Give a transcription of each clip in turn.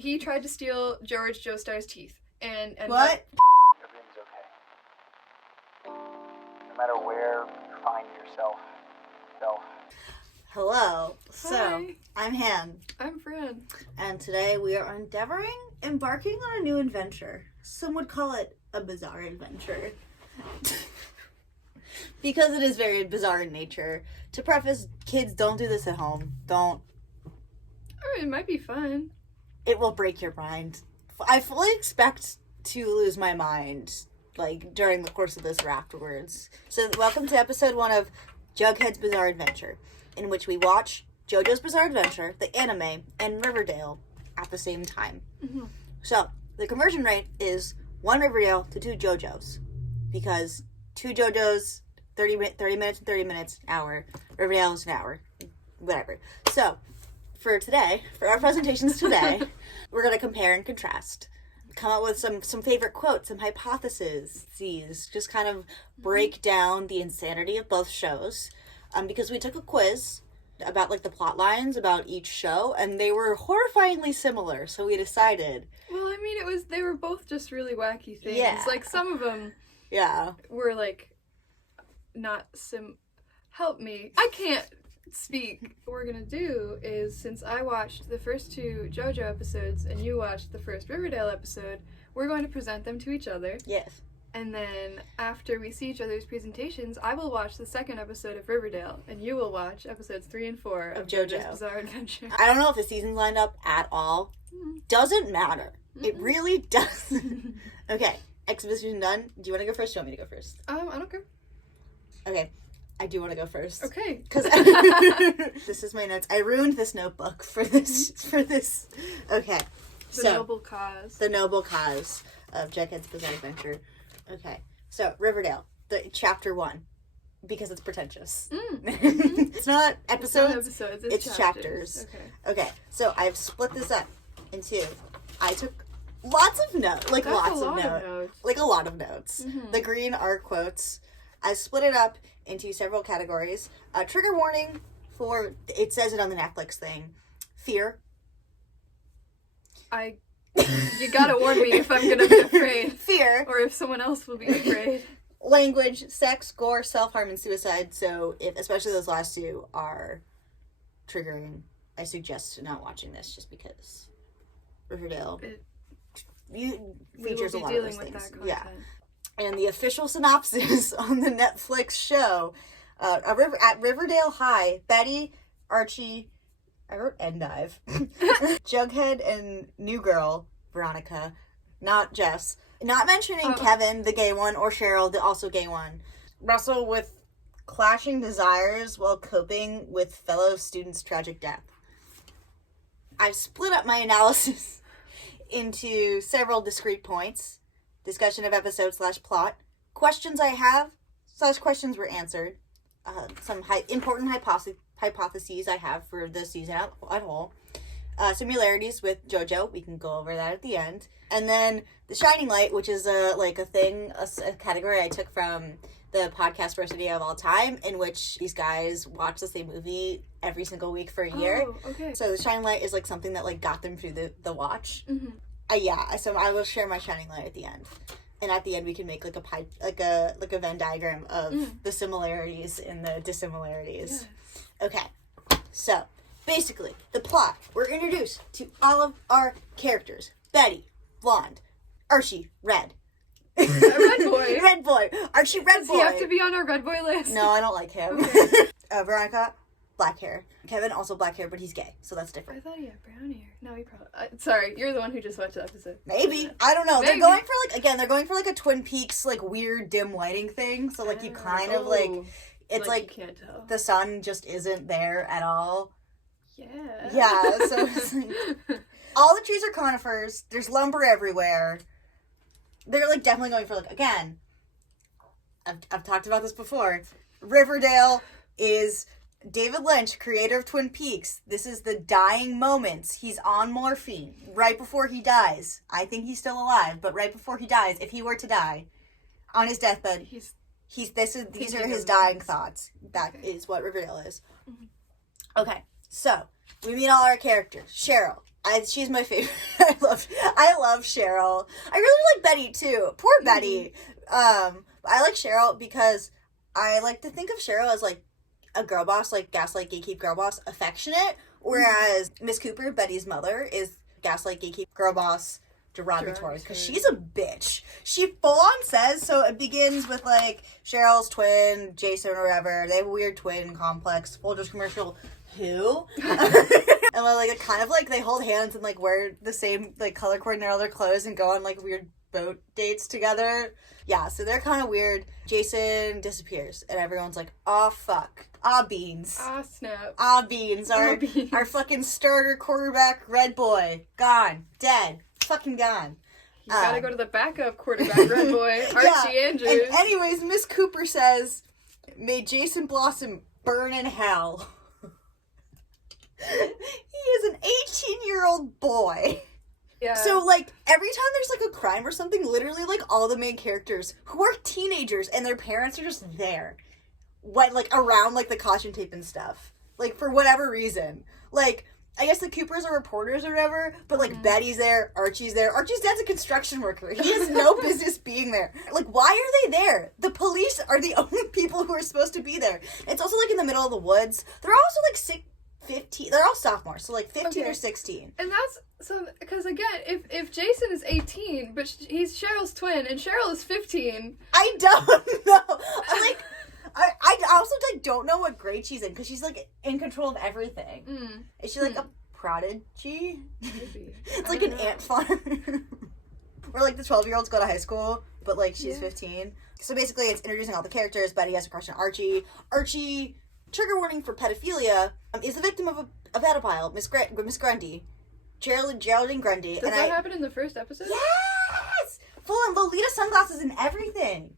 he tried to steal George Joestar's teeth. And what? Everything's okay. No matter where you find yourself. Hello. So, Hi. I'm Han. I'm Fran. And today we are embarking on a new adventure. Some would call it a bizarre adventure. Because it is very bizarre in nature. To preface, kids, don't do this at home. Don't. It might be fun. It will break your mind. I fully expect to lose my mind, like, during the course of this or afterwards. So, welcome to episode 1 of Jughead's Bizarre Adventure, in which we watch JoJo's Bizarre Adventure, the anime, and Riverdale at the same time. Mm-hmm. So, the conversion rate is 1 Riverdale to 2 JoJos. Because 2 JoJos, 30 minutes, an hour. Riverdale is an hour. Whatever. So, for our presentations today, we're going to compare and contrast. Come up with some favorite quotes, some hypotheses, just kind of break down the insanity of both shows. Because we took a quiz about, like, the plot lines about each show, and they were horrifyingly similar, so we decided. Well, I mean, they were both just really wacky things. Yeah. Like, some of them were, like, not help me. I can't speak. What we're gonna do is, since I watched the first 2 JoJo episodes and you watched the first Riverdale episode, we're going to present them to each other. Yes. And then after we see each other's presentations, I will watch the second episode of Riverdale, and you will watch episodes 3 and 4 of JoJo's Bizarre Adventure. I don't know if the seasons lined up at all. Doesn't matter. It really doesn't. Okay, exposition done. Do you want to go first? Do you want me to go first? I don't care. Okay, I do want to go first. Okay. Because this is my notes. I ruined this notebook for this. Okay. The noble cause. The noble cause of Jughead's Bizarre Adventure. Okay. So, Riverdale, the chapter 1. Because it's pretentious. It's not episodes. It's not episodes, it's chapters. Okay. So, I've split this up into... I took lots of notes. Like, That's lots a of lot notes. of notes. Like, a lot of notes. Mm-hmm. The green are quotes. I split it up into several categories. Trigger warning for... It says it on the Netflix thing. Fear. You gotta warn me if I'm gonna be afraid. Fear. Or if someone else will be afraid. Language, sex, gore, self-harm, and suicide. So, if especially those last 2 are triggering, I suggest not watching this just because Riverdale features a lot of those things. Yeah. And the official synopsis on the Netflix show, at Riverdale High, Betty, Archie, I wrote Endive, Jughead, and new girl, Veronica, not Jess, not mentioning Kevin, the gay one, or Cheryl, the also gay one, wrestle with clashing desires while coping with fellow students' tragic death. I've split up my analysis into several discrete points. Discussion of episode / plot. Questions I have / questions were answered. Some important hypotheses I have for the season at whole. Similarities with JoJo. We can go over that at the end. And then the Shining Light, which is a category I took from the podcast Worst Idea of All Time, in which these guys watch the same movie every single week for a year. Oh, okay. So the Shining Light is like something that like got them through the watch. Mm-hmm. So I will share my Shining Light at the end, and at the end we can make like a Venn diagram of the similarities and the dissimilarities. Yeah. Okay, so basically the plot: we're introduced to all of our characters: Betty, blonde; Archie, red. A red boy. Red boy. Archie, red boy. Does he have to be on our red boy list? No, I don't like him. Okay. Veronica, black hair. Kevin, also black hair, but he's gay, so that's I different. thought he had brown hair. No, he probably... sorry, you're the one who just watched the episode. Maybe. I don't know. Maybe. They're going for a Twin Peaks, like, weird dim lighting thing, so, like, you kind of, like... It's like you can't tell. The sun just isn't there at all. Yeah. Yeah, so it's like... all the trees are conifers. There's lumber everywhere. They're, like, definitely going for, like, again... I've talked about this before. Riverdale is... David Lynch, creator of Twin Peaks, this is the dying moments. He's on morphine right before he dies. I think he's still alive, but right before he dies, if he were to die, on his deathbed, these are his dying thoughts. That is what Riverdale is. Mm-hmm. Okay, so we meet all our characters: Cheryl, She's my favorite. I love Cheryl. I really like Betty too. Poor Betty. I like Cheryl because I like to think of Cheryl as like a girl boss, like gaslight, gatekeep, girl boss, affectionate. Whereas Miss Cooper, Betty's mother, is gaslight, gatekeep, girl boss, derogatory, because she's a bitch. She full on says, so it begins with like Cheryl's twin, Jason or whatever. They have a weird twin complex. Folgers commercial. Who? And like it kind of like they hold hands and like wear the same like color coordinate all their clothes and go on like weird boat dates together. Yeah, so they're kind of weird. Jason disappears and everyone's like, "Oh fuck, beans, snap, beans, our fucking starter quarterback red boy gone, dead, fucking gone." You gotta go to the backup quarterback red boy, Archie Andrews. And anyways, Miss Cooper says, "May Jason Blossom burn in hell." He is an 18-year-old boy. Yeah. So, like, every time there's, like, a crime or something, literally, like, all the main characters, who are teenagers, and their parents are just there. What, like, around, like, the caution tape and stuff. Like, for whatever reason. Like, I guess the Coopers are reporters or whatever, but, like, Betty's there, Archie's there. Archie's dad's a construction worker. He has no business being there. Like, why are they there? The police are the only people who are supposed to be there. It's also, like, in the middle of the woods. They're also, like, 15, they're all sophomores, so like 15 or 16. And that's, so, because again, if Jason is 18, but he's Cheryl's twin, and Cheryl is 15. I don't know. I'm like, I also like don't know what grade she's in, because she's like in control of everything. Is she like a prodigy? Maybe. It's like an ant farm. Where like the 12-year-olds go to high school, but like she's 15. So basically it's introducing all the characters. Betty has a crush on Archie. Archie, trigger warning for pedophilia, is the victim of a pedophile, Miss Grundy. Geraldine Grundy. Does that happen in the first episode? Yes! Full on Lolita sunglasses and everything.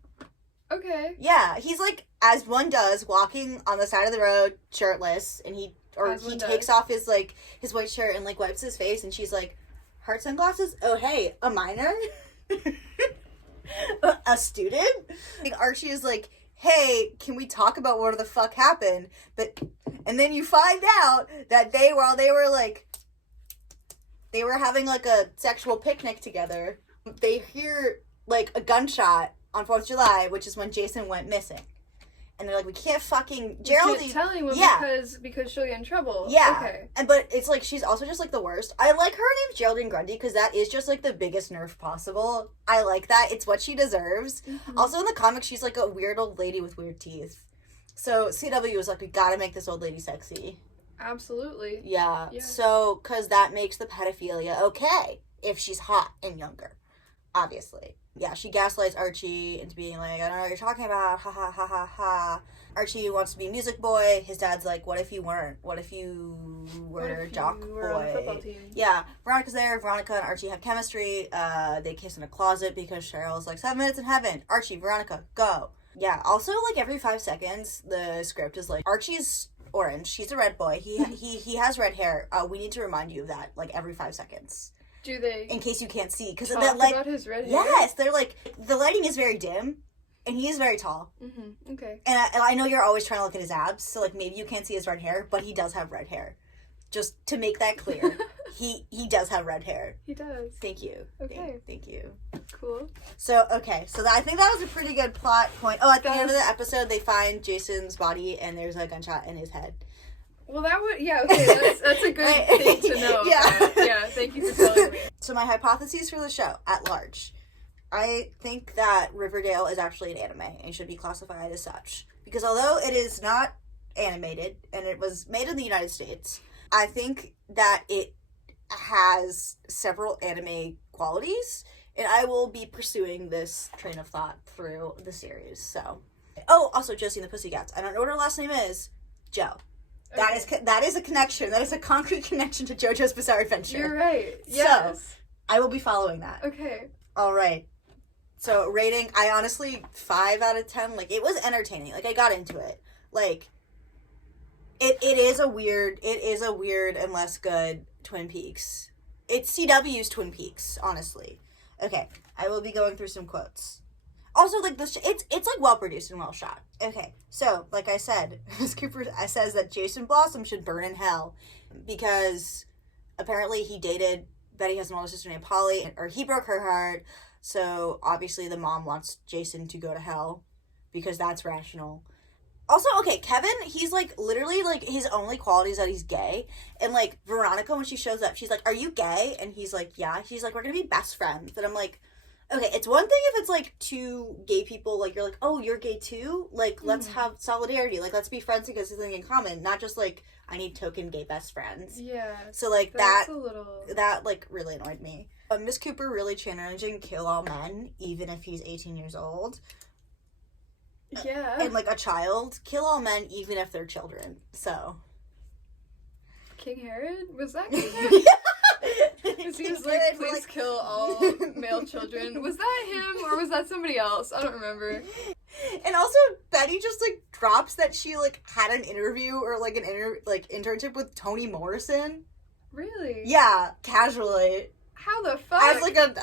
Okay. Yeah, he's like, as one does, walking on the side of the road, shirtless, and he takes off his white shirt and like wipes his face, and she's like, "Heart sunglasses? Oh hey, a minor? A student?" Like, Archie is like, "Hey, can we talk about what the fuck happened?" And then you find out that they were having like a sexual picnic together. They hear like a gunshot on 4th of July, which is when Jason went missing. And they're like, "We can't fucking Geraldine." Can't tell anyone because she'll get in trouble. Yeah. Okay. But it's like she's also just like the worst. I like her name's Geraldine Grundy because that is just like the biggest nerf possible. I like that. It's what she deserves. Also in the comics, she's like a weird old lady with weird teeth. So CW was like, "We gotta make this old lady sexy." Absolutely. Yeah. So, because that makes the pedophilia okay if she's hot and younger. Obviously. Yeah, she gaslights Archie into being like, "I don't know what you're talking about, ha ha ha ha ha." Archie wants to be a music boy. His dad's like, "What if you weren't? What if you were a jock boy?" On the football team? Yeah, Veronica's there. Veronica and Archie have chemistry. They kiss in a closet because Cheryl's like, 7 minutes in heaven. Archie, Veronica, go. Yeah, also, like, every 5 seconds, the script is like, Archie's orange. He's a red boy. He has red hair. We need to remind you of that, like, every 5 seconds. Do they? In case you can't see, because talk about his red hair? Yes, they're like, the lighting is very dim, and he is very tall. Okay. And I know you're always trying to look at his abs, so like maybe you can't see his red hair, but he does have red hair. Just to make that clear, he does have red hair. He does. Thank you. Okay. Thank you. Cool. So I think that was a pretty good plot point. Oh, at the end of the episode, they find Jason's body, and there's a gunshot in his head. Well, okay, that's a good thing to know. Yeah, thank you for telling me. So my hypotheses for the show, at large. I think that Riverdale is actually an anime, and should be classified as such. Because although it is not animated, and it was made in the United States, I think that it has several anime qualities, and I will be pursuing this train of thought through the series, so. Oh, also Josie and the Pussycats. I don't know what her last name is. Jo. That is a connection. That is a concrete connection to JoJo's Bizarre Adventure. You're right. Yes. So, I will be following that. Okay. All right. So, rating, I honestly, 5 out of 10. Like, it was entertaining. Like, I got into it. Like, it is a weird and less good Twin Peaks. It's CW's Twin Peaks, honestly. Okay. I will be going through some quotes. Also, like, it's like, well-produced and well-shot. Okay, so, like I said, Ms. Cooper says that Jason Blossom should burn in hell because apparently he dated, Betty has an older sister named Polly, or he broke her heart, so obviously the mom wants Jason to go to hell, because that's rational. Also, okay, Kevin, he's, like, literally, like, his only quality is that he's gay, and, like, Veronica, when she shows up, she's like, are you gay? And he's like, yeah. She's like, we're gonna be best friends. And I'm like, okay, it's one thing if it's, like, two gay people, like, you're like, oh, you're gay too? Like, let's have solidarity. Like, let's be friends because there's something in common. Not just, like, I need token gay best friends. Yeah. So, like, that's that, like, really annoyed me. Miss Cooper really challenging kill all men, even if he's 18 years old. Yeah. And, like, a child. Kill all men, even if they're children. So. King Herod? Was that King Herod? Because he was like, please kill all male children. Was that him, or was that somebody else? I don't remember. And also, Betty just, like, drops that she, like, had an interview or, like, an internship with Toni Morrison. Really? Yeah, casually. How the fuck?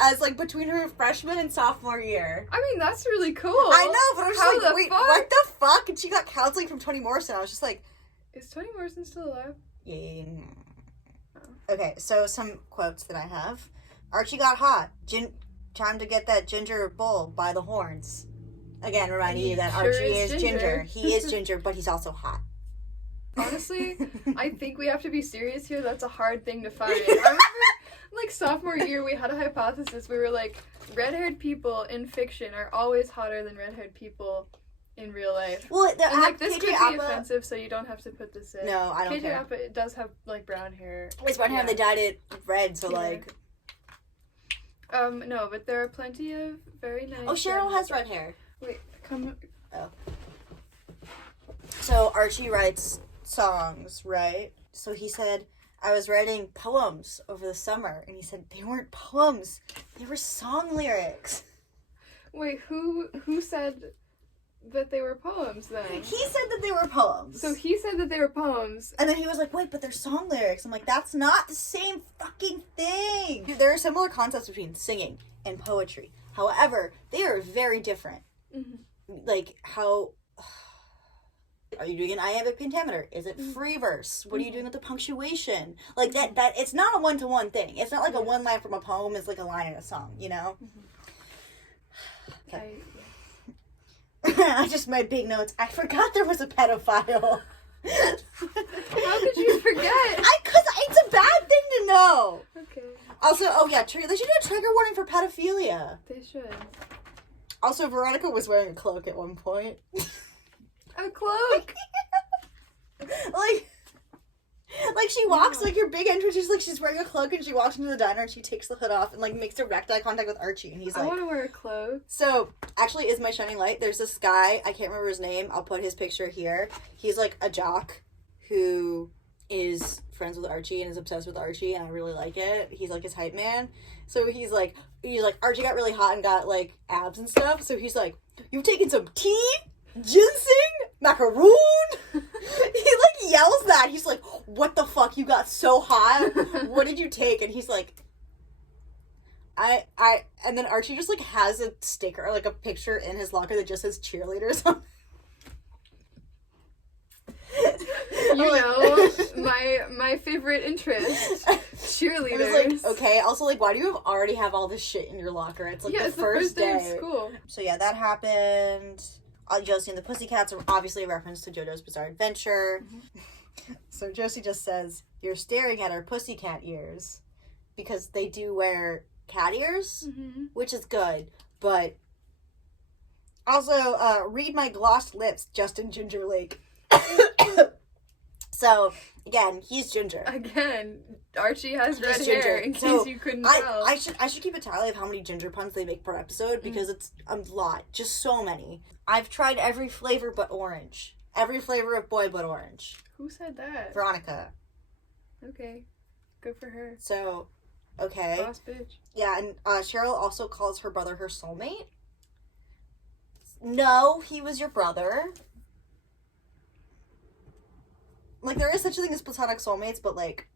As between her freshman and sophomore year. I mean, that's really cool. I know, but I was just like, wait, fuck? what the fuck? And she got counseling from Toni Morrison. I was just like... Is Toni Morrison still alive? Yeah. Okay, so some quotes that I have. Archie got hot. Time to get that ginger bull by the horns. Again, reminding you that Archie is ginger. He is ginger, but he's also hot. Honestly, I think we have to be serious here. That's a hard thing to find. I remember, like, sophomore year, we had a hypothesis. We were like, red-haired people in fiction are always hotter than red-haired people in real life. Well, and, like, this could be offensive, so you don't have to put this in. No, I don't care. KJ Appa does have, like, brown hair. It's brown hair, and they dyed it red, so, like... No, but there are plenty of very nice... Oh, Cheryl has red hair. Wait, come... Oh. So, Archie writes songs, right? So he said, I was writing poems over the summer, and he said, they weren't poems, they were song lyrics. Wait, who said that they were poems, then? He said that they were poems. So he said that they were poems. And then he was like, wait, but they're song lyrics. I'm like, that's not the same fucking thing. There are similar concepts between singing and poetry. However, they are very different. Mm-hmm. Like, how... Are you doing an iambic pentameter? Is it free verse? What are you doing with the punctuation? Like, that it's not a one-to-one thing. It's not like a one line from a poem is like a line in a song, you know? Okay. I just made big notes. I forgot there was a pedophile. How could you forget? Because it's a bad thing to know. Okay. Also, oh yeah, they should do a trigger warning for pedophilia. They should. Also, Veronica was wearing a cloak at one point. A cloak? like she walks, like, your big entrance is like she's wearing a cloak and she walks into the diner and she takes the hood off and, like, makes direct eye contact with Archie and he's like... I want to wear a cloak. So, actually, is my shining light. There's this guy, I can't remember his name, I'll put his picture here. He's, like, a jock who is friends with Archie and is obsessed with Archie and I really like it. He's, like, his hype man. So he's like, Archie got really hot and got, like, abs and stuff. So he's like, you've taken some tea? Ginseng? Macaroon? He, like, yells that. He's like, what the fuck? You got so hot? What did you take? And he's like, and then Archie just, like, has a sticker, like, a picture in his locker that just says cheerleaders on my favorite interest, cheerleaders. I was like, okay. Also, like, why do you already have all this shit in your locker? It's like it's the first day of school. So yeah, that happened. Josie and the Pussycats are obviously a reference to JoJo's Bizarre Adventure. Mm-hmm. So Josie just says, "You're staring at our pussycat ears," because they do wear cat ears, which is good. But also, read my glossed lips, Justin Ginger Lake. So, again, he's ginger. Again, Archie has red hair, in case you couldn't tell. I should keep a tally of how many ginger puns they make per episode, because it's a lot. Just so many. I've tried every flavor but orange. Every flavor of boy but orange. Who said that? Veronica. Okay. Good for her. So, okay. Boss bitch. Yeah, and Cheryl also calls her brother her soulmate. No, he was your brother. Like, there is such a thing as platonic soulmates, but, like...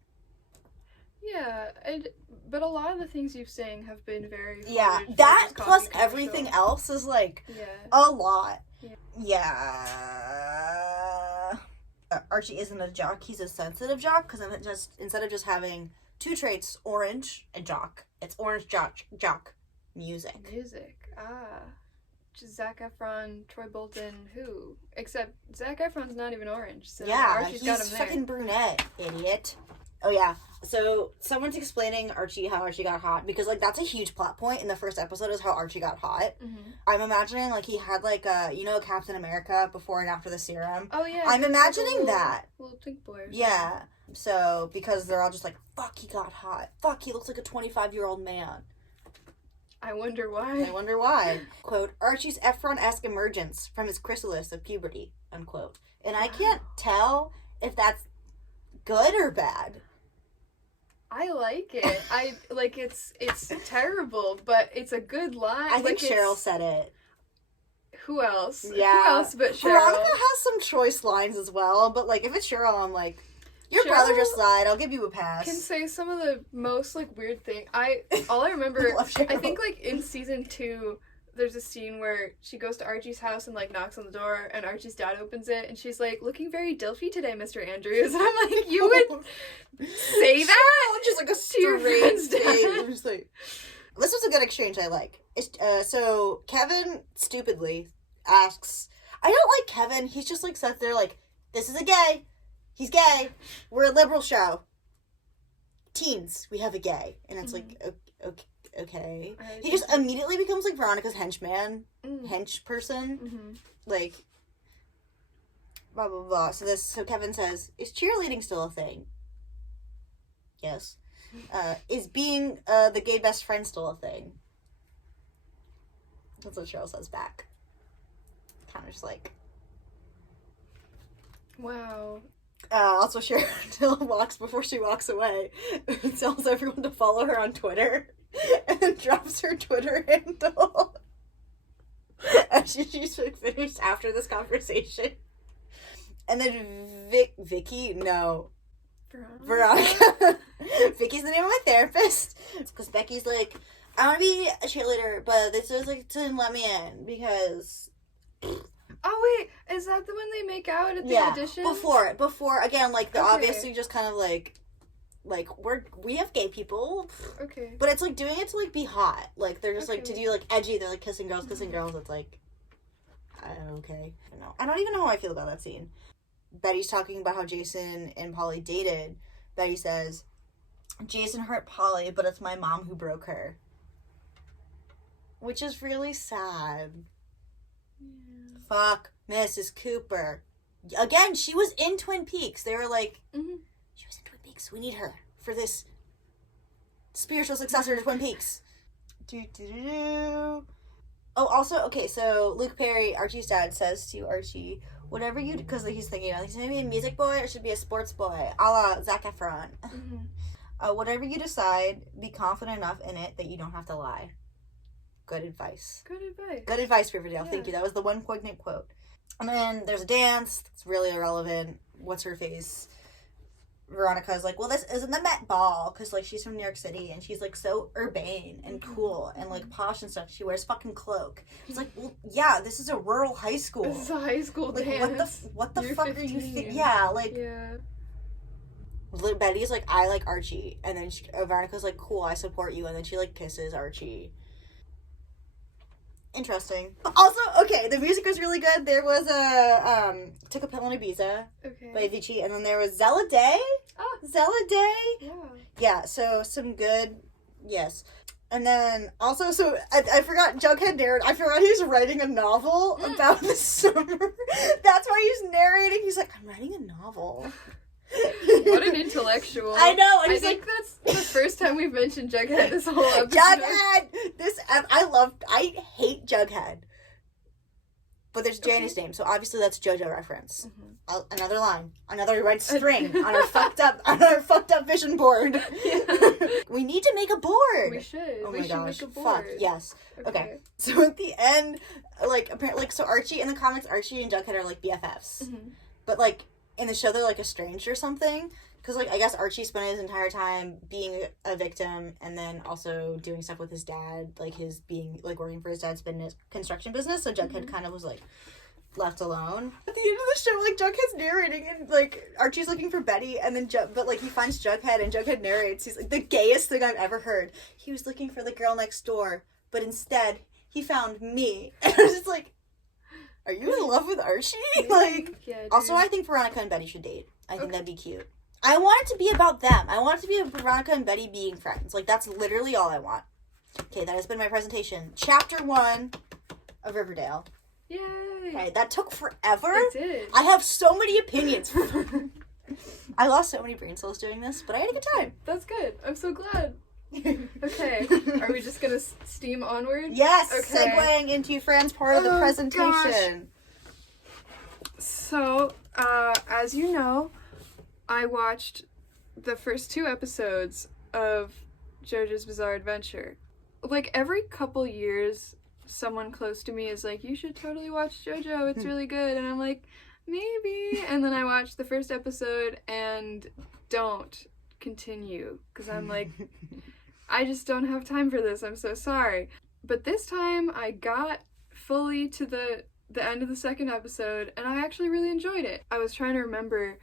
Yeah, but a lot of the things you've saying have been very... Yeah, that plus everything else is, like, a lot. Yeah. Archie isn't a jock, he's a sensitive jock, because instead of just having two traits, orange and jock. It's orange jock music. Music. Just Zac Efron, Troy Bolton, who? Except Zac Efron's not even orange, so Archie's got him he's there. fucking brunette, idiot. Oh yeah, so someone's explaining Archie, how Archie got hot, because like that's a huge plot point in the first episode is how Archie got hot. I'm imagining like he had like Captain America before and after the serum. Oh yeah. I'm imagining that. Little pink boy. Yeah. So because they're all just like, fuck, he got hot. Fuck, he looks like a 25-year-old man. I wonder why. Quote, Archie's Efron-esque emergence from his chrysalis of puberty, unquote. And I can't tell if that's good or bad. I like it. I like it's terrible, but it's a good line. I think Cheryl said it. Who else? Yeah. Who else but Cheryl? Veronica has some choice lines as well, but like if it's Cheryl, I'm like, your brother just lied. I'll give you a pass. Can say some of the most like weird thing. All I remember. I think like in season 2, there's a scene where she goes to Archie's house and like knocks on the door, and Archie's dad opens it, and she's like, "Looking very Dilfy today, Mr. Andrews." And I'm like, you would say that? Just like a straight dad. Just like, this was a good exchange. I like. So Kevin stupidly asks, I don't like Kevin. He's just like sat there like, this is a gay. He's gay. We're a liberal show. Teens, we have a gay. And it's like, okay. He just immediately becomes like Veronica's henchman. Hench person. Like, blah, blah, blah. So Kevin says, is cheerleading still a thing? Yes. Is being the gay best friend still a thing? That's what Cheryl says back. Kind of just like... Wow. Also, Cheryl walks before she walks away and tells everyone to follow her on Twitter and then drops her Twitter handle. And she's finished after this conversation. And then Vicky, no. Veronica. Vicky's the name of my therapist. Because Becky's like, I want to be a cheerleader, but they just like didn't let me in because... Oh wait, is that the one they make out at the audition? Before again, like they're obviously just kind of like we have gay people. Okay. But it's like doing it to like be hot. Like they're just like to do like edgy, they're like kissing girls. It's like okay. I don't even know how I feel about that scene. Betty's talking about how Jason and Polly dated. Betty says, Jason hurt Polly, but it's my mom who broke her. Which is really sad. Fuck Mrs. Cooper. Again, she was in Twin Peaks. They were like, she was in Twin Peaks. We need her for this spiritual successor to Twin Peaks. Oh, also, okay, so Luke Perry, Archie's dad, says to Archie, whatever you... Because he's thinking, he's going to be a music boy or should be a sports boy, a la Zac Efron. Whatever you decide, be confident enough in it that you don't have to lie. Good advice. Good advice, Riverdale. Yeah. Thank you. That was the one poignant quote. And then there's a dance. It's really irrelevant. What's her face? Veronica's like, well, this isn't the Met Ball, because, like, she's from New York City, and she's, like, so urbane and cool and, like, posh and stuff. She wears fucking cloak. She's like, well, yeah, this is a rural high school. This is a high school like, dance. What the You're fuck 15. are you thinking? Yeah, like... Yeah. Betty's like, I like Archie. And then Veronica's like, cool, I support you. And then she, like, kisses Archie. Interesting. Also, okay, the music was really good. There was a, Took a Pill in Ibiza by Avicii. And then there was Zella Day. Oh. Zella Day. Yeah. Yeah, so some good, yes. And then, also, so, I forgot Jughead narrated, I forgot he was writing a novel about the summer. That's why he's narrating. He's like, I'm writing a novel. What an intellectual. I know. And I think that's the first time we've mentioned Jughead this whole episode. Jughead! I hate Jughead. But there's J in his name, so obviously that's JoJo reference. Another line. Another red string on our fucked up vision board. Yeah. We need to make a board. We should. Oh we my should gosh. make a board. Fuck, yes. Okay. So at the end, like, apparently, so Archie, in the comics, Archie and Jughead are, like, BFFs. But, like, in the show, they're, like, estranged or something. Because, like, I guess Archie spent his entire time being a victim and then also doing stuff with his dad. Like, his being, like, working for his dad's construction business. So Jughead kind of was like, left alone. At the end of the show, like, Jughead's narrating, and, like, Archie's looking for Betty, and then but, like, he finds Jughead, and Jughead narrates. He's like, the gayest thing I've ever heard. He was looking for the girl next door, but instead, he found me. And I was just like, are you in love with Archie? Like, yeah, also, I think Veronica and Betty should date. I think that'd be cute. I want it to be about them. I want it to be Veronica and Betty being friends. Like, that's literally all I want. Okay, that has been my presentation. Chapter 1 of Riverdale. Yay! Okay, that took forever. It did. I have so many opinions. I lost so many brain cells doing this, but I had a good time. That's good. I'm so glad. Okay, are we just gonna steam onward? Yes, okay. Segueing into Fran's part of the presentation. Gosh. So, as you know, I watched the first 2 episodes of JoJo's Bizarre Adventure. Like, every couple years, someone close to me is like, you should totally watch JoJo, it's really good. And I'm like, maybe. And then I watch the first episode and don't continue. Because I'm like, I just don't have time for this. I'm so sorry. But this time, I got fully to the end of the second episode, and I actually really enjoyed it. I was trying to remember,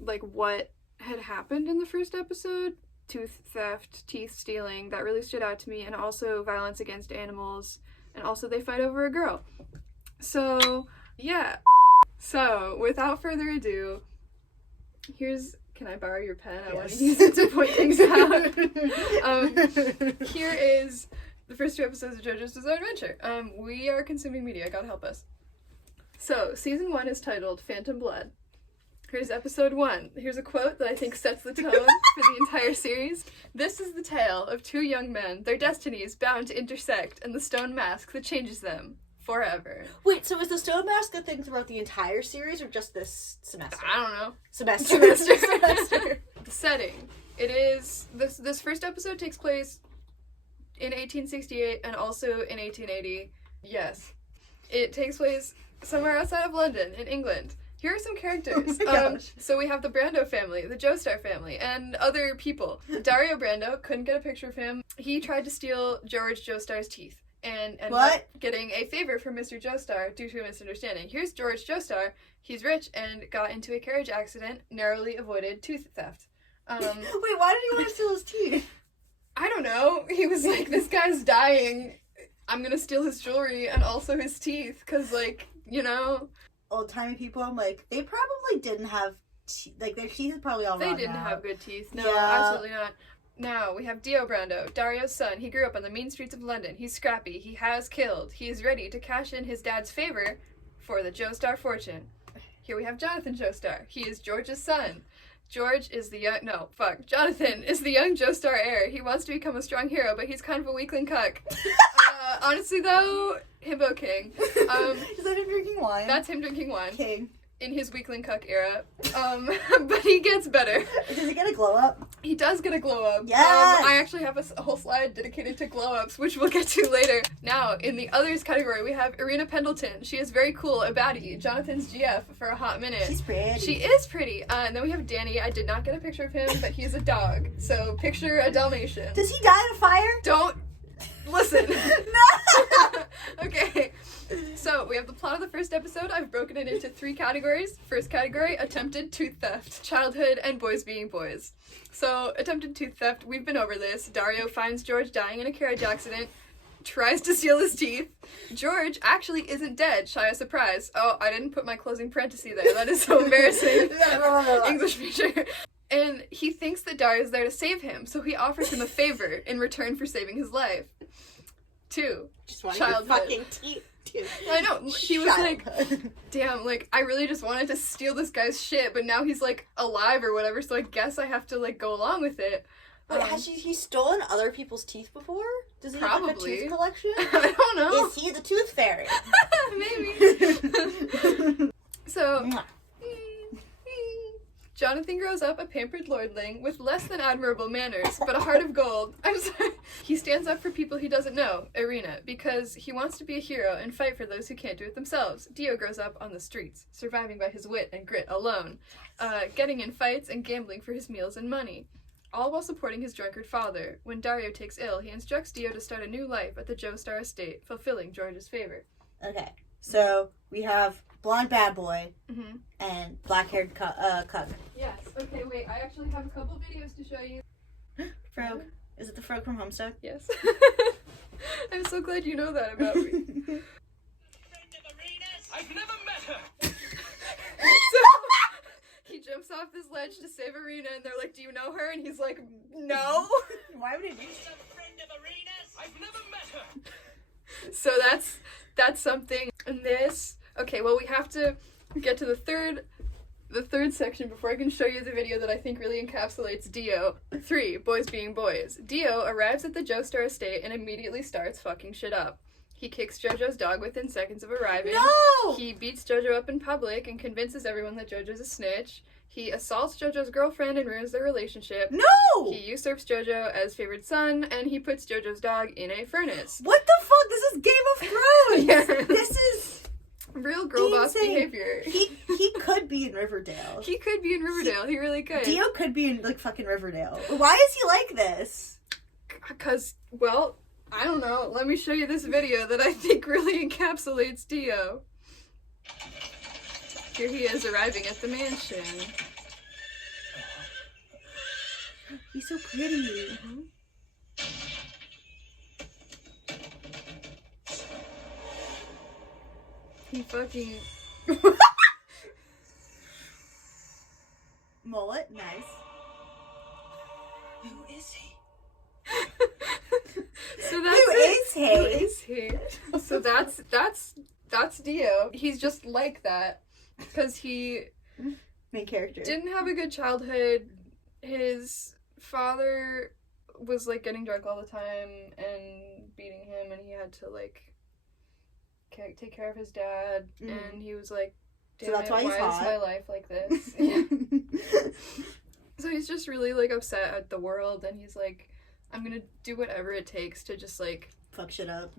like, what had happened in the first episode. Tooth theft, teeth stealing, that really stood out to me, and also violence against animals, and also they fight over a girl. So, yeah. So, without further ado, can I borrow your pen? I want to use it to point things out. Here is the first 2 episodes of JoJo's Bizarre Adventure. We are consuming media, God help us. So, season 1 is titled Phantom Blood. Here's episode 1. Here's a quote that I think sets the tone for the entire series. This is the tale of 2 young men, their destinies bound to intersect, and the stone mask that changes them forever. Wait, so is the stone mask a thing throughout the entire series, or just this semester? I don't know. Semester. The setting. It is, this first episode takes place in 1868 and also in 1880. Yes. It takes place somewhere outside of London, in England. Here are some characters. So we have the Brando family, the Joestar family, and other people. Dario Brando, couldn't get a picture of him. He tried to steal George Joestar's teeth and ended up getting a favor from Mr. Joestar due to a misunderstanding. Here's George Joestar. He's rich and got into a carriage accident, narrowly avoided tooth theft. Wait, why did he want to steal his teeth? I don't know. He was like, this guy's dying. I'm gonna steal his jewelry and also his teeth, because, like, you know... Old-timey people, I'm like, they probably didn't have like, their teeth is probably all wrong. They didn't now. have good teeth. No, Yeah. absolutely not. Now, we have Dio Brando, Dario's son. He grew up on the mean streets of London. He's scrappy. He has killed. He is ready to cash in his dad's favor for the Joestar fortune. Here we have Jonathan Joestar. He is George's son. Jonathan is the young Joestar heir. He wants to become a strong hero, but he's kind of a weakling cuck. Honestly, though, Himbo King. Is that him drinking wine? That's him drinking wine. King. In his weakling cuck era. But he gets better. Does he get a glow up? He does get a glow up. Yes! I actually have a whole slide dedicated to glow ups, which we'll get to later. Now, in the others category, we have Irina Pendleton. She is very cool, a baddie. Jonathan's GF for a hot minute. She's pretty. She is pretty. And then we have Danny. I did not get a picture of him, but he's a dog. So picture a Dalmatian. Does he die in a fire? Don't listen. No! Okay. So, we have the plot of the first episode. I've broken it into 3 categories. First category, attempted tooth theft. Childhood and boys being boys. So, attempted tooth theft, we've been over this. Dario finds George dying in a carriage accident, tries to steal his teeth. George actually isn't dead. Shia surprise. Oh, I didn't put my closing parenthesis there. That is so embarrassing. English major. And he thinks that Dario's there to save him, so he offers him a favor in return for saving his life. 2. Just wanted childhood. your fucking teeth. I know, he was like, damn, like, I really just wanted to steal this guy's shit, but now he's, like, alive or whatever, so I guess I have to, like, go along with it. But has he stolen other people's teeth before? Does he have, like, a tooth collection? I don't know. Is he the tooth fairy? Maybe. So... Jonathan grows up a pampered lordling with less than admirable manners, but a heart of gold. I'm sorry. He stands up for people he doesn't know, Irina, because he wants to be a hero and fight for those who can't do it themselves. Dio grows up on the streets, surviving by his wit and grit alone, getting in fights and gambling for his meals and money, all while supporting his drunkard father. When Dario takes ill, he instructs Dio to start a new life at the Joestar estate, fulfilling George's favor. Okay, so we have blonde bad boy, Mm-hmm. and black-haired cuck. Yes. Okay, wait. I actually have a couple videos to show you. Frog. Is it the frog from Homestuck? Yes. I'm so glad you know that about me. I've never met her. So he jumps off this ledge to save Arena, and they're like, "Do you know her?" And he's like, "No." Why would he do Some friend of Arena's? I've never met her. So that's something. And this. Okay, well, we have to get to the third section before I can show you the video that I think really encapsulates Dio. 3, boys being boys. Dio arrives at the Joestar estate and immediately starts fucking shit up. He kicks JoJo's dog within seconds of arriving. No! He beats JoJo up in public and convinces everyone that JoJo's a snitch. He assaults JoJo's girlfriend and ruins their relationship. No! He usurps JoJo as favorite son, and he puts JoJo's dog in a furnace. What the fuck? This is Game of Thrones! Yeah. This is Real girl boss insane. behavior. He could be in Riverdale. He could be in Riverdale. He really could. Dio could be in, like, fucking Riverdale. Why is he like this? Because, well, I don't know. Let me show you this video that I think really encapsulates Dio. Here he is arriving at the mansion. He's so pretty. He fucking... Mullet, nice. Who is he? So that's Who is he? he? So that's Dio. He's just like that. Because he Main character. didn't have a good childhood. His father was, like, getting drunk all the time and beating him, and he had to, like, take care of his dad. And he was like, So damn that's it, why he's is hot. my life like this? Yeah. So he's just really, like, upset at the world, and he's like, I'm gonna do whatever it takes to just, like, Fuck shit up.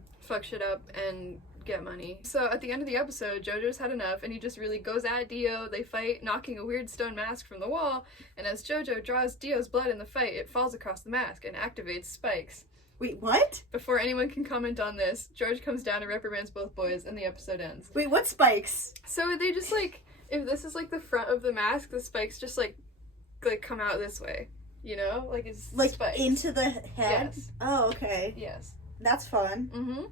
and get money. So at the end of the episode, JoJo's had enough, and he just really goes at Dio. They fight, knocking a weird stone mask from the wall, and as JoJo draws Dio's blood in the fight, it falls across the mask and activates spikes. Wait, what? Before anyone can comment on this, George comes down and reprimands both boys, and the episode ends. Wait, what spikes? So they just, like, if this is, like, the front of the mask, the spikes just, like come out this way, you know? Like, it's Like, spikes. into the head? Yes. Oh, okay. Yes. That's fun. Mm-hmm.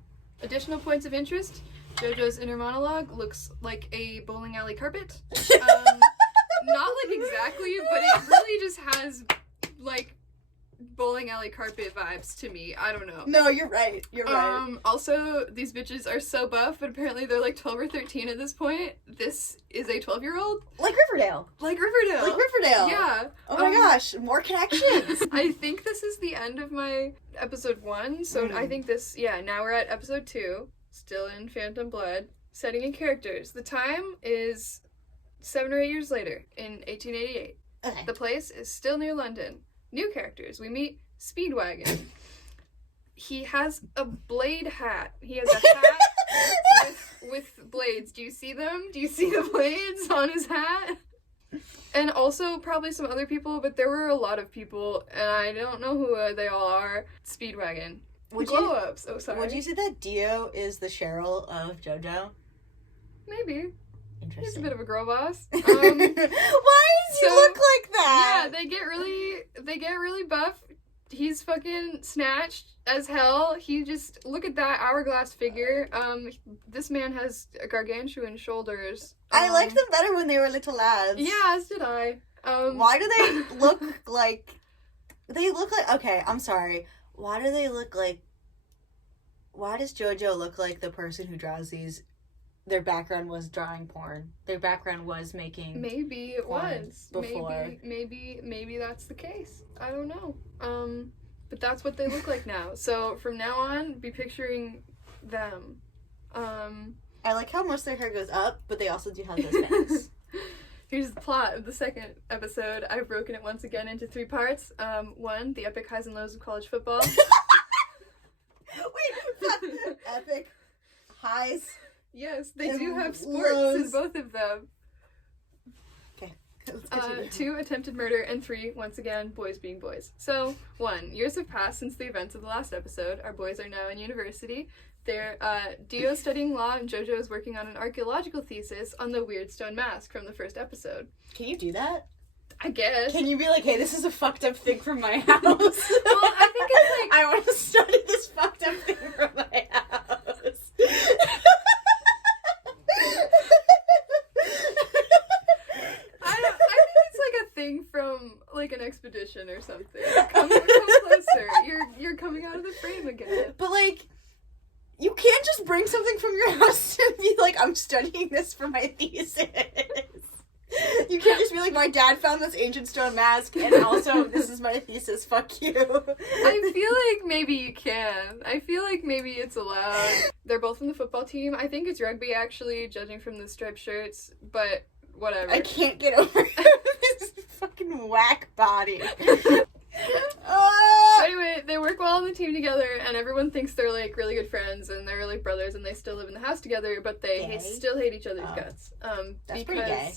Additional points of interest, JoJo's inner monologue looks like a bowling alley carpet. Not, like, exactly, but it really just has, like, bowling alley carpet vibes to me. I don't know. No, you're right. You're right. Also, these bitches are so buff, but apparently they're like 12 or 13 at this point. This is a 12-year-old. Like Riverdale. Like Riverdale. Like Riverdale. Yeah. Oh my gosh, more connections. I think this is the end of my episode 1, so I think this, now we're at episode 2, still in Phantom Blood, setting and characters. The time is 7 or 8 years later, in 1888. Okay. The place is still near London. New characters. We meet Speedwagon. He has a blade hat. He has a hat with blades. Do you see them? Do you see the blades on his hat? And also probably some other people, but there were a lot of people, and I don't know who they all are. Speedwagon. Glow-ups. Oh, sorry. Would you say that Dio is the Cheryl of JoJo? Maybe. He's a Interesting. bit of a girl boss. Why does he look like that? Yeah, they get really buff. He's fucking snatched as hell. He just, look at that hourglass figure. This man has gargantuan shoulders. I liked them better when they were little lads. Yeah, as did I. Why do they look like... Okay, I'm sorry. Why do they look like... Why does JoJo look like the person who draws these? Their background was drawing porn. Their background was making... Maybe it porn was. before. Maybe that's the case. I don't know. But that's what they look like now. So from now on, be picturing them. I like how most of their hair goes up, but they also do have those bangs. Here's the plot of the second episode. I've broken it once again into 3 parts. 1, the epic highs and lows of college football. Wait, epic highs. Yes, they And do have sports lows. in both of them. Okay. 2, attempted murder, and 3, once again, boys being boys. So, 1, years have passed since the events of the last episode. Our boys are now in university. They're, Dio's studying law and Jojo is working on an archaeological thesis on the weird stone mask from the first episode. Can you do that? I guess. Can you be like, hey, this is a fucked up thing from my house? Well, I think it's like... I want to study this fucked up thing from my house. I think it's like a thing from like an expedition or something. Come closer. You're coming out of the frame again. But like, you can't just bring something from your house and be like, I'm studying this for my thesis. You can't just be like, my dad found this ancient stone mask, and also, this is my thesis, fuck you. I feel like maybe you can. I feel like maybe it's allowed. They're both from the football team. I think it's rugby, actually, judging from the striped shirts, but whatever. I can't get over this fucking whack body. So anyway, they work well on the team together, and everyone thinks they're like really good friends, and they're like brothers, and they still live in the house together, but they still hate each other's guts. That's because... pretty gay.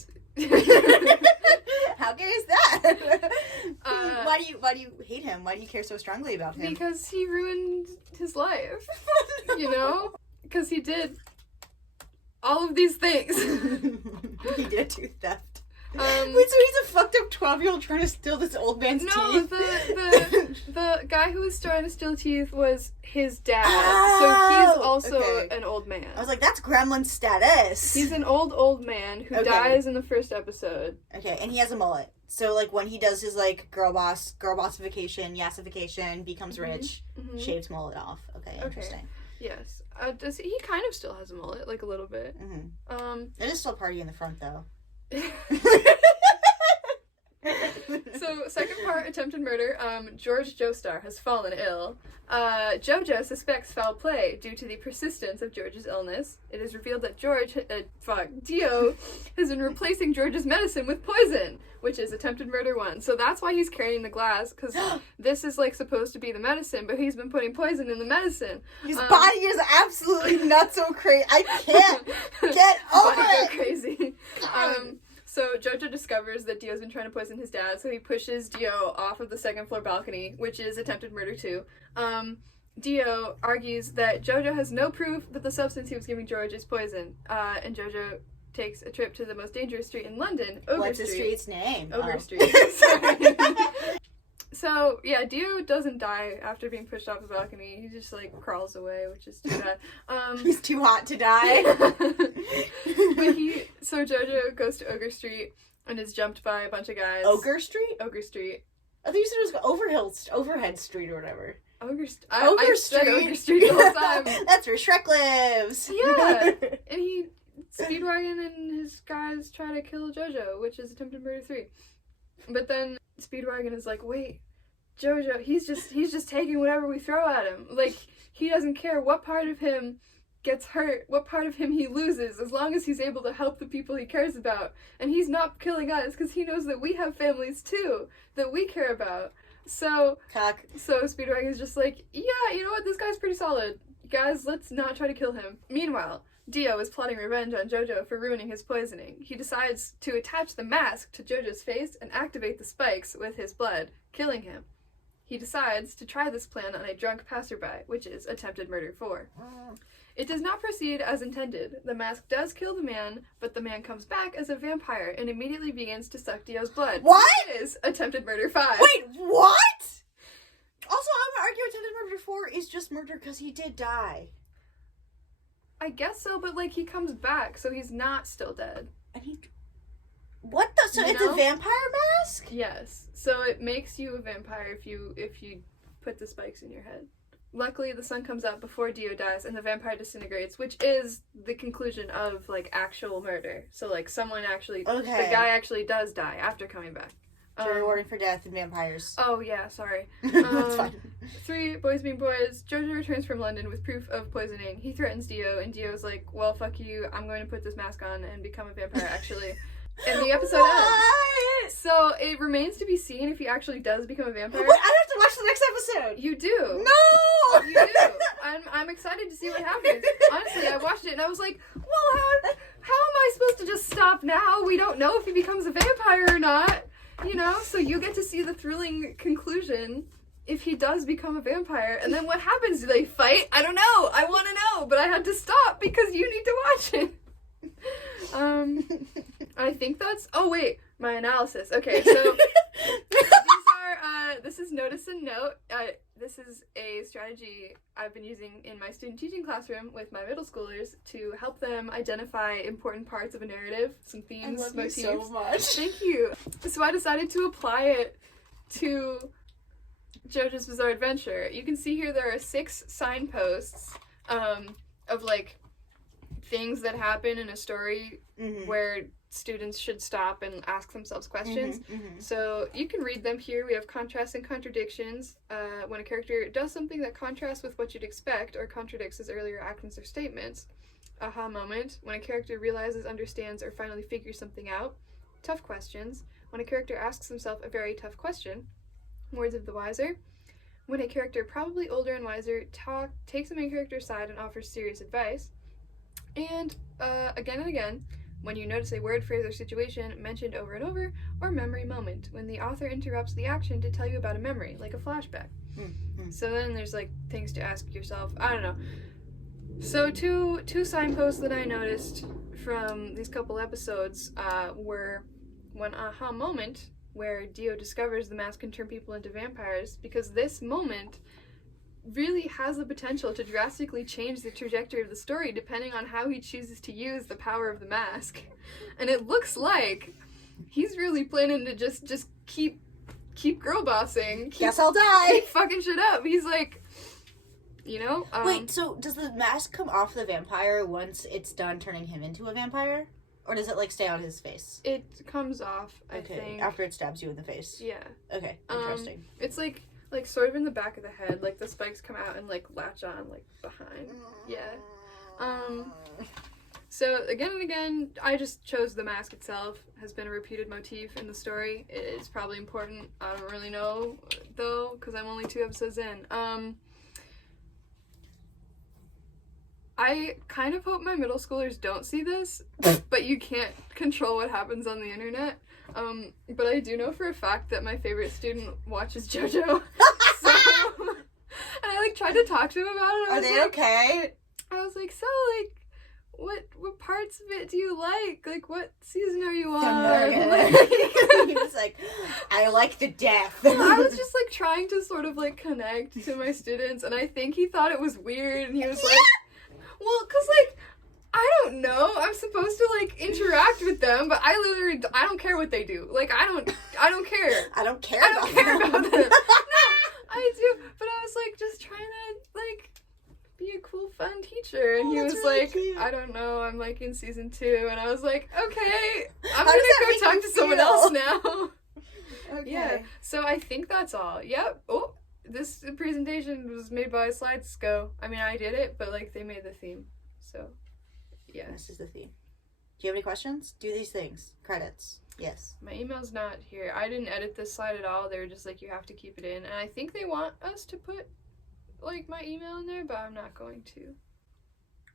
How gay is that? Why do you hate him? Why do you care so strongly about him? Because he ruined his life. You know? Because he did all of these things. He did do theft. Wait, so he's a fucked up 12-year-old trying to steal this old man's teeth? No, the guy who was trying to steal teeth was his dad. So he's also an old man. I was like, that's gremlin status. He's an old man who dies in the first episode. Okay, and he has a mullet. So, like, when he does his, like, girl bossification, yassification, becomes rich, shaves mullet off. Okay, interesting. Yes. He kind of still has a mullet, like, a little bit. It is still party in the front, though. So, second part, attempted murder. George Joestar has fallen ill. Jojo suspects foul play due to the persistence of George's illness. It is revealed that Dio has been replacing George's medicine with poison, which is attempted murder 1. So that's why he's carrying the glass, because this is like supposed to be the medicine, but he's been putting poison in the medicine. His body is absolutely not so crazy. I can't get over it. Go crazy. So Jojo discovers that Dio's been trying to poison his dad, so he pushes Dio off of the second floor balcony, which is attempted murder 2. Dio argues that Jojo has no proof that the substance he was giving George is poison, and Jojo takes a trip to the most dangerous street in London, Ogre What's Street. the street's name? Ogre Street. Sorry. So, yeah, Dio doesn't die after being pushed off the balcony. He just, like, crawls away, which is too bad. He's too hot to die. So Jojo goes to Ogre Street and is jumped by a bunch of guys. Ogre Street? Ogre Street. I think you said it was Overhead Street or whatever. Ogre Street. Ogre Street the whole time. That's where Shrek lives. Yeah. And Speedwagon and his guys try to kill Jojo, which is attempted murder 3. But then Speedwagon is like, wait, Jojo, he's just taking whatever we throw at him. Like, he doesn't care what part of him gets hurt, what part of him he loses, as long as he's able to help the people he cares about. And he's not killing us because he knows that we have families too that we care about. So Speedwagon is just like, yeah, you know what, this guy's pretty solid. Guys, let's not try to kill him. Meanwhile, Dio is plotting revenge on Jojo for ruining his poisoning. He decides to attach the mask to Jojo's face and activate the spikes with his blood, killing him. He decides to try this plan on a drunk passerby, which is attempted murder 4. It does not proceed as intended. The mask does kill the man, but the man comes back as a vampire and immediately begins to suck Dio's blood. What? Which is attempted murder 5. Wait, what? Also, I'm gonna argue attempted murder 4 is just murder because he did die. I guess so, but like he comes back, so he's not still dead. And what the? So it's a vampire mask? Yes. So it makes you a vampire if you put the spikes in your head. Luckily, the sun comes up before Dio dies, and the vampire disintegrates, which is the conclusion of like actual murder. So like someone actually, the guy actually does die after coming back. Jury warning for death and vampires. Oh yeah, sorry. That's fine. 3, boys being boys. Jojo returns from London with proof of poisoning. He threatens Dio, and Dio's like, well, fuck you, I'm going to put this mask on and become a vampire, actually. And the episode ends. So it remains to be seen if he actually does become a vampire. Wait, I have to watch the next episode. You do. No! You do. I'm excited to see what happens. Honestly, I watched it and I was like, well, how am I I supposed to just stop now? We don't know if he becomes a vampire or not. You know, so you get to see the thrilling conclusion if he does become a vampire. And then what happens? Do they fight? I don't know. I want to know, but I had to stop because you need to watch it. I think that's... Oh, wait. My analysis. Okay, so this is Notice and Note. This is a strategy I've been using in my student teaching classroom with my middle schoolers to help them identify important parts of a narrative, some themes, I love motifs. you so much. Thank you. So I decided to apply it to JoJo's Bizarre Adventure. You can see here there are 6 signposts of like things that happen in a story where students should stop and ask themselves questions. So you can read them here. We have contrasts and contradictions. When a character does something that contrasts with what you'd expect or contradicts his earlier actions or statements. Aha moment. When a character realizes, understands, or finally figures something out. Tough questions. When a character asks himself a very tough question. Words of the wiser. When a character, probably older and wiser, takes the main character's side and offers serious advice. And again and again, when you notice a word, phrase, or situation mentioned over and over, or memory moment, when the author interrupts the action to tell you about a memory, like a flashback. So then there's like things to ask yourself. I don't know. So two signposts that I noticed from these couple episodes were one aha moment where Dio discovers the mask can turn people into vampires, because this moment really has the potential to drastically change the trajectory of the story depending on how he chooses to use the power of the mask. And it looks like he's really planning to just keep girl bossing. Guess I'll die. Keep fucking shit up. He's like, you know? Wait, so does the mask come off the vampire once it's done turning him into a vampire? Or does it, like, stay on his face? It comes off, I think. After it stabs you in the face? Yeah. Okay, interesting. It's like sort of in the back of the head, like the spikes come out and like latch on like behind. Yeah. So again and again, I just chose the mask itself. Has been a repeated motif in the story. It is probably important. I don't really know though, because I'm only 2 episodes in. I kind of hope my middle schoolers don't see this, but you can't control what happens on the internet. But I do know for a fact that my favorite student watches JoJo. So, and I like tried to talk to him about it. Are they okay? I was like, so like, what parts of it do you like? Like, what season are you on? He was like, I like the death. I was just like trying to sort of like connect to my students, and I think he thought it was weird, and he was like, well, cause like, I don't know. I'm supposed to like interact with them, but I don't care what they do. Like I don't care. I don't care about them. No, I do. But I was like just trying to like be a cool, fun teacher, and he was really like, cute. I don't know. I'm like in season 2, and I was like, okay, I'm How gonna does that go make talk you to someone feel? else now. Okay. Yeah. So I think that's all. Yep. Oh, this presentation was made by Slidesco. I mean, I did it, but like they made the theme. So. Yeah. This is the theme. Do you have any questions? Do these things. Credits. Yes. My email's not here. I didn't edit this slide at all. They were just like, you have to keep it in. And I think they want us to put, like, my email in there, but I'm not going to.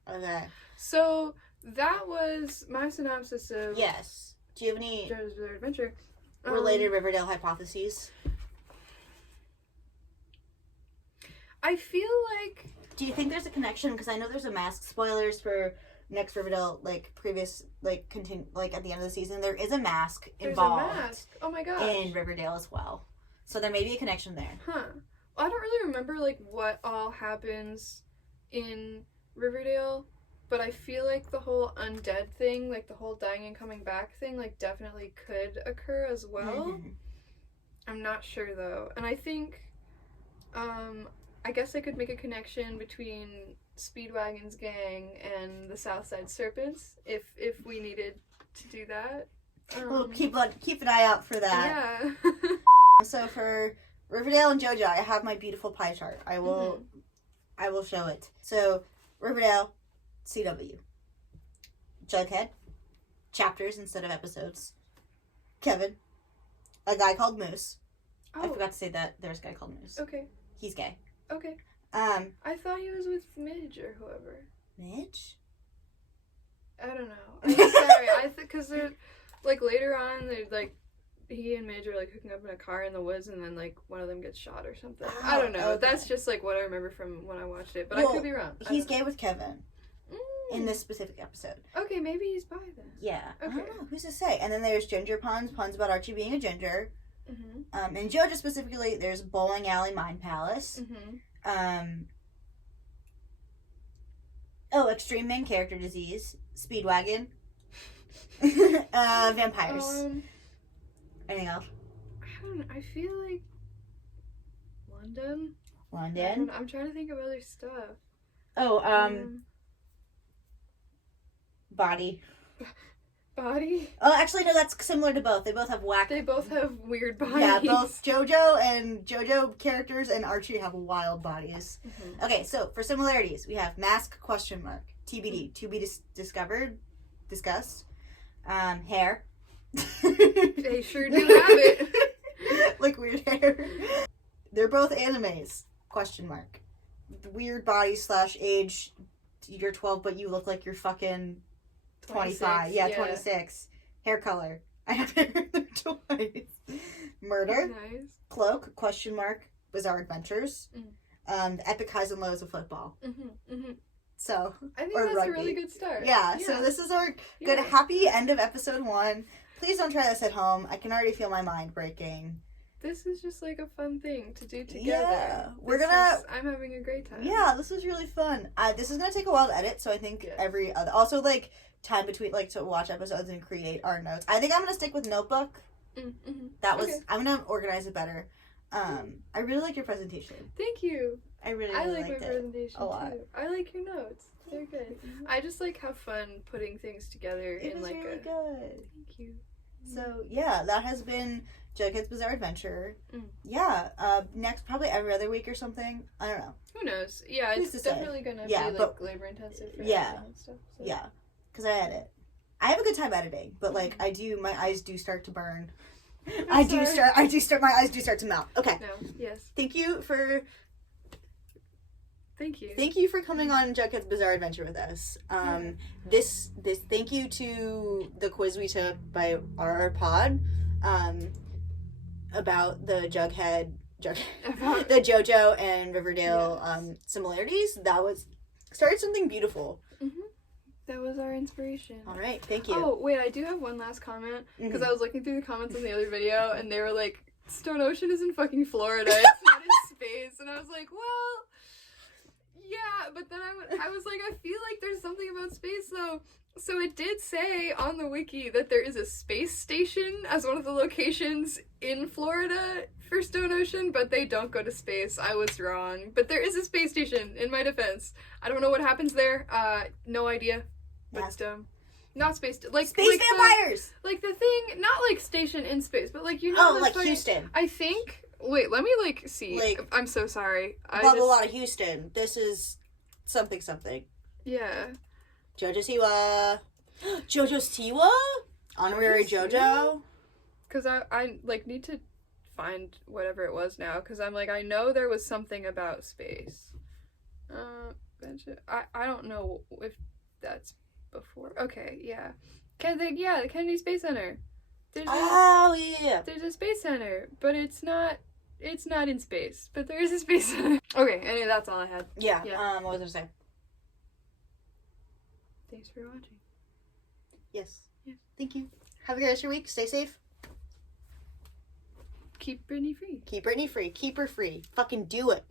Okay. So, that was my synopsis of Yes. Do you have any JoJo's Bizarre Adventure. related Riverdale hypotheses? I feel like... Do you think there's a connection? Because I know there's a mask. Spoilers for next Riverdale, like, previous, like, like, at the end of the season. There is a mask involved. There's a mask. Oh my gosh. In Riverdale as well. So there may be a connection there. Huh. Well, I don't really remember, like, what all happens in Riverdale, but I feel like the whole undead thing, like, the whole dying and coming back thing, like, definitely could occur as well. Mm-hmm. I'm not sure, though. And I think, I guess I could make a connection between Speedwagon's gang and the Southside Serpents, if we needed to do that. We'll keep an eye out for that. Yeah. So for Riverdale and JoJo, I have my beautiful pie chart. I will show it. So Riverdale, CW. Jughead, chapters instead of episodes. Kevin, a guy called Moose. Oh. I forgot to say that there's a guy called Moose. Okay. He's gay. Okay. I thought he was with Midge or whoever. Midge? I don't know. I'm sorry. I think because they're like later on, they're like he and Midge are like hooking up in a car in the woods, and then like one of them gets shot or something. I don't know. Okay. That's just like what I remember from when I watched it, but I could be wrong. He's gay with Kevin in this specific episode. Okay, maybe he's bi then. Yeah. Okay. I don't know. Who's to say? And then there's ginger puns about Archie being a ginger. Mm-hmm. And JoJo specifically, there's Bowling Alley Mind Palace. Mm-hmm. Extreme main character disease, Speedwagon, vampires. Anything else? I don't know. I feel like London. I'm trying to think of other stuff. Body. Body? Oh, actually, no, that's similar to both. They both have whack. They both have weird bodies. Yeah, both JoJo characters and Archie have wild bodies. Mm-hmm. Okay, so for similarities, we have mask ? TBD, to be discussed. Hair. They sure do have it. Like weird hair. They're both animes ? Weird body / age. You're 12, but you look like you're fucking 25. Yeah, 26. Hair color. I have hair twice. Murder. Nice. Cloak ? Bizarre Adventures. The epic highs and lows of football. Mm-hmm. Mm-hmm. So, I think or that's rugby. a really good start. Yeah, so this is our good happy end of episode 1. Please don't try this at home. I can already feel my mind breaking. This is just like a fun thing to do together. Yeah, I'm having a great time. Yeah, this was really fun. This is gonna take a while to edit, so I think every other, also like time between like to watch episodes and create our notes. I think I'm gonna stick with notebook. Mm-hmm. I'm gonna organize it better. I really like your presentation. Thank you. I like my presentation a lot. too. I like your notes. They're good. I just like have fun putting things together in like really good. Thank you. So yeah, that has been Jughead's Bizarre Adventure. Yeah, next probably every other week or something. I don't know. Who knows? Yeah, it's definitely gonna be like labor intensive for editing and stuff. So. Yeah, because I edit. I have a good time editing, but like my eyes do start to burn. My eyes do start to melt. Okay. No. Yes. Thank you for coming on Jughead's Bizarre Adventure with us. This thank you to the quiz we took by our pod, about the the JoJo and Riverdale similarities. That started something beautiful. Mm-hmm. That was our inspiration. All right, thank you. Oh wait, I do have one last comment because I was looking through the comments on the other video and they were like, "Stone Ocean is in fucking Florida. It's not in space," and I was like, "Well." Yeah, but then I was like, I feel like there's something about space though. So it did say on the wiki that there is a space station as one of the locations in Florida for Stone Ocean, but they don't go to space. I was wrong. But there is a space station, in my defense. I don't know what happens there. No idea. But not space like space vampires! Like the thing, not like station in space, but like like Houston. I think. Wait, let me see. Like, I'm so sorry. Blah blah Houston. This is something. Yeah. JoJo's Siwa. JoJo's Siwa? Honorary JoJo? Because I like need to find whatever it was now. Because I'm like, I know there was something about space. I don't know if that's before. Okay, yeah. The Kennedy Space Center. There's a space center, but it's not in space, but there is a space center. Okay, anyway, that's all I had. Yeah. What was I gonna say? Thanks for watching. Yes. Thank you. Have a good rest of your week. Stay safe. Keep Brittany free. Keep Brittany free. Keep her free. Fucking do it.